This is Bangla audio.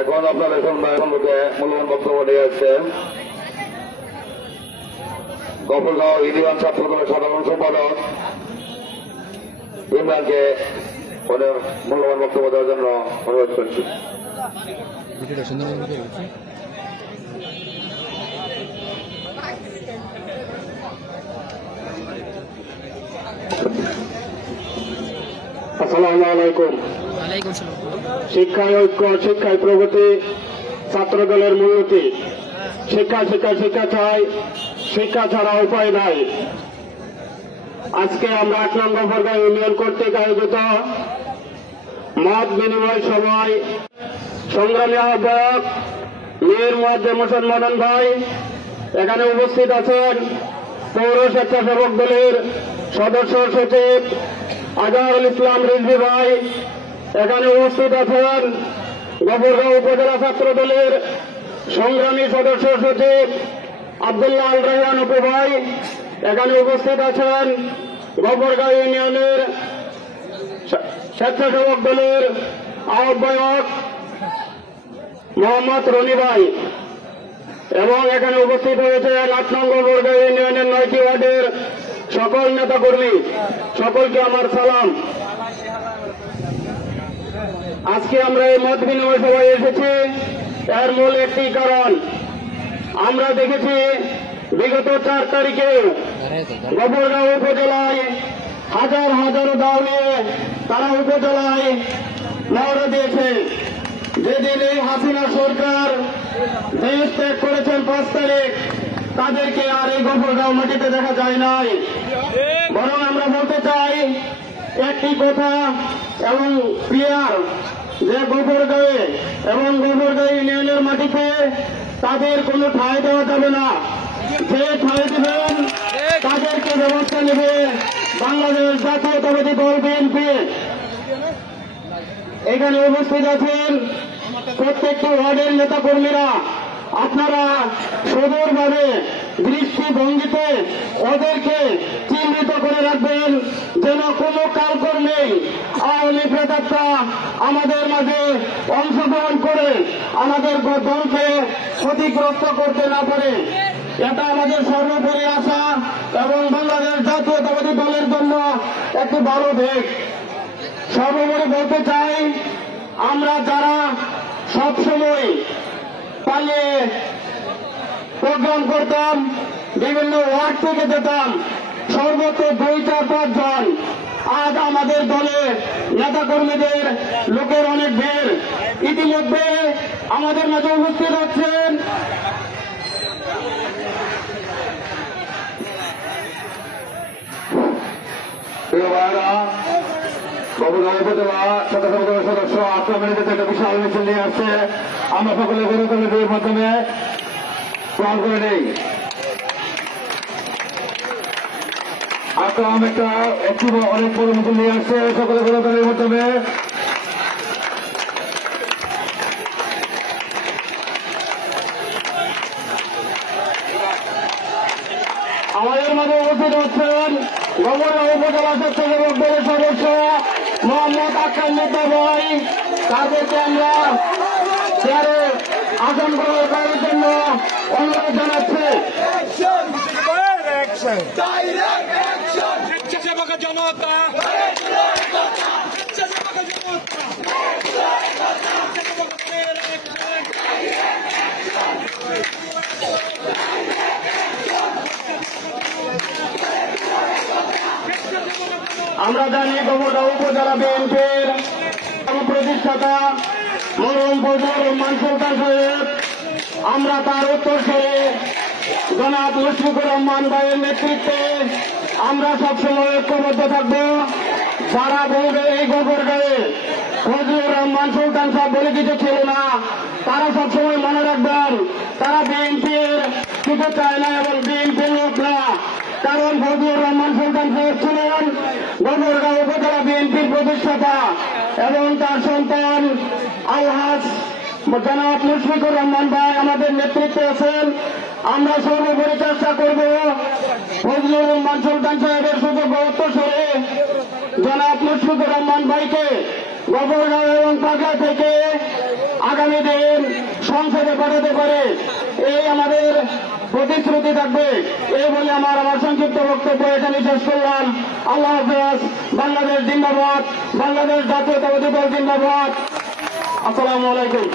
এখন আপনাদের সম্মুখে মূল্যবান বক্তব্য নিয়ে আসছেন গফরগাঁও ইউনিয়ন ছাত্র দলের সাধারণ সম্পাদক ইমরানকে ওদের মূল্যবান বক্তব্য দেওয়ার জন্য অনুরোধ করছি। আসসালামু আলাইকুম। শিক্ষায় ঐক্য, শিক্ষায় প্রগতি, ছাত্র দলের মূলনীতি। শিক্ষা শিক্ষা শিক্ষা চাই, শিক্ষা ছাড়া উপায় নাই। আজকে আমরা ৮ নং গফরগাঁও ইউনিয়ন কর্তৃক আয়োজিত মত বিনিময় সভায় সংগ্রামী আহ্বায়ক মীর মুয়াজ্জেম হোসেন মনন ভাই এখানে উপস্থিত আছেন। পৌর স্বেচ্ছাসেবক দলের সদস্য সচিব আজহারুল ইসলাম রিজভী ভাই এখানে উপস্থিত আছেন। গফরগাঁও উপজেলা ছাত্র দলের সংগ্রামী সদস্য সচিব আব্দুল্লাহ আল রায়হান অপু ভাই এখানে উপস্থিত আছেন। গফরগাঁও ইউনিয়নের স্বেচ্ছাসেবক দলের আহ্বায়ক মোহাম্মদ রনি ভাই এবং এখানে উপস্থিত হয়েছেন ৮ নং গফরগাঁও ইউনিয়নের ৯টি ওয়ার্ডের সকল নেতাকর্মী। সকলকে আমার সালাম। আজকে আমরা এই মত বিনিময় সভায় এসেছি, এর মূল একটি কারণ। আমরা দেখেছি বিগত ৪ তারিখে গফরগাঁও উপজেলায় হাজার হাজার দাও নিয়ে তারা উপজেলায় মহড়া দিয়েছে। যেদিন এই হাসিনা সরকার দেশ ত্যাগ করেছেন ৫ তারিখ, তাদেরকে আর এই গফরগাঁও মাটিতে দেখা যায় নাই। বরং আমরা বলতে চাই একটি কথা এবং ক্লিয়ার যে গফরগাঁওয়ে এবং গফরগাঁও ইউনিয়নের মাটিতে তাদের কোনো ঠাঁই দেওয়া যাবে না। যে ঠাঁই দেবেন তাদেরকে ব্যবস্থা নেবে বাংলাদেশ জাতীয়তাবাদী দল বিএনপি। এখানে উপস্থিত আছেন প্রত্যেকটি ওয়ার্ডের নেতাকর্মীরা। আপনারা সুদূরভাবে দৃষ্টিভঙ্গিতে ওদেরকে চিহ্নিত করে রাখবেন যেন কোনো কালকর্মে আওয়ামী প্রেতাত্মা আমাদের মাঝে অংশগ্রহণ করে আমাদের দলকে ক্ষতিগ্রস্ত করতে না পারে। এটা আমাদের সর্বোপরি আশা এবং বাংলাদেশ জাতীয়তাবাদী দলের জন্য একটি বড় দিক। সর্বোপরি বলতে চাই, আমরা যারা সবসময় পালিয়ে প্রোগ্রাম করতাম, বিভিন্ন ওয়ার্ড থেকে যেতাম, সর্বোচ্চ ২-৪-৫ জন, আজ আমাদের দলে নেতাকর্মীদের লোকের অনেক ভিড়। ইতিমধ্যে আমাদের মাঝে উপস্থিত হচ্ছেন গফরগাঁও উপজেলা স্বেচ্ছাসেবক দলের সদস্য ৮ মিনিটে একটা বিশাল মিছিল নিয়ে আসছে। আমরা সকলে গরু কমিটির মাধ্যমে গ্রহণ করে নেই। একটা অনেক বড় মিছিল নিয়ে আসছে, সকলে গরু কমিটির মাধ্যমে আমাদের মাঝে উপস্থিত হচ্ছেন গফরগাঁও উপজেলা স্বেচ্ছাসেবক দলের সদস্য মোহাম্মদ আক্কাম মুদ্দা ভাই। তাদেরকে আমরা চেয়ারে আসন গ্রহণ করার জন্য অনুরোধ জানাচ্ছি। আমরা জানি গফরগাঁও উপজেলা বিএনপির প্রতিষ্ঠাতা মরহুম ফজলুর রহমান সুলতান সাহেব, আমরা তার উত্তরসূরি জনাব মুশফিকুর রহমান ভাইয়ের নেতৃত্বে আমরা সবসময় ঐক্যবদ্ধ থাকব। যারা বলবে এই গফরগাঁওয়ে ফজলুর রহমান সুলতান সাহেব বলে কিছু ছিল না, তারা সবসময় মনে রাখবেন তারা বিএনপির কিছু চায় না এবং বিএনপির লোক না। কারণ ফজলুর রহমান সুলতান সাহেব ছিলেন গফরগাঁও উপজেলা বিএনপির প্রতিষ্ঠাতা এবং তার সন্তান আলহাজ জনাব মুশফিকুর রহমান ভাই আমাদের নেতৃত্বে আছেন। আমরা সর্বোপরি চেষ্টা করব ফজলুর রহমান সুলতান সাহেবের সুযোগ্য উত্তরসূরি জনাব মুশফিকুর রহমান ভাইকে গফরগাঁও এবং পাগলা থেকে আগামী দিন সংসদে পাঠাতে পারে, এই আমাদের প্রতিশ্রুতি থাকবে। এই বলে আমার সংক্ষিপ্ত বক্তব্য এখানে শেষ করলাম। আল্লাহ হাফেজ। বাংলাদেশ জিন্দাবাদ, বাংলাদেশ জাতীয়তাবাদী দল জিন্দাবাদ। আসসালামু আলাইকুম।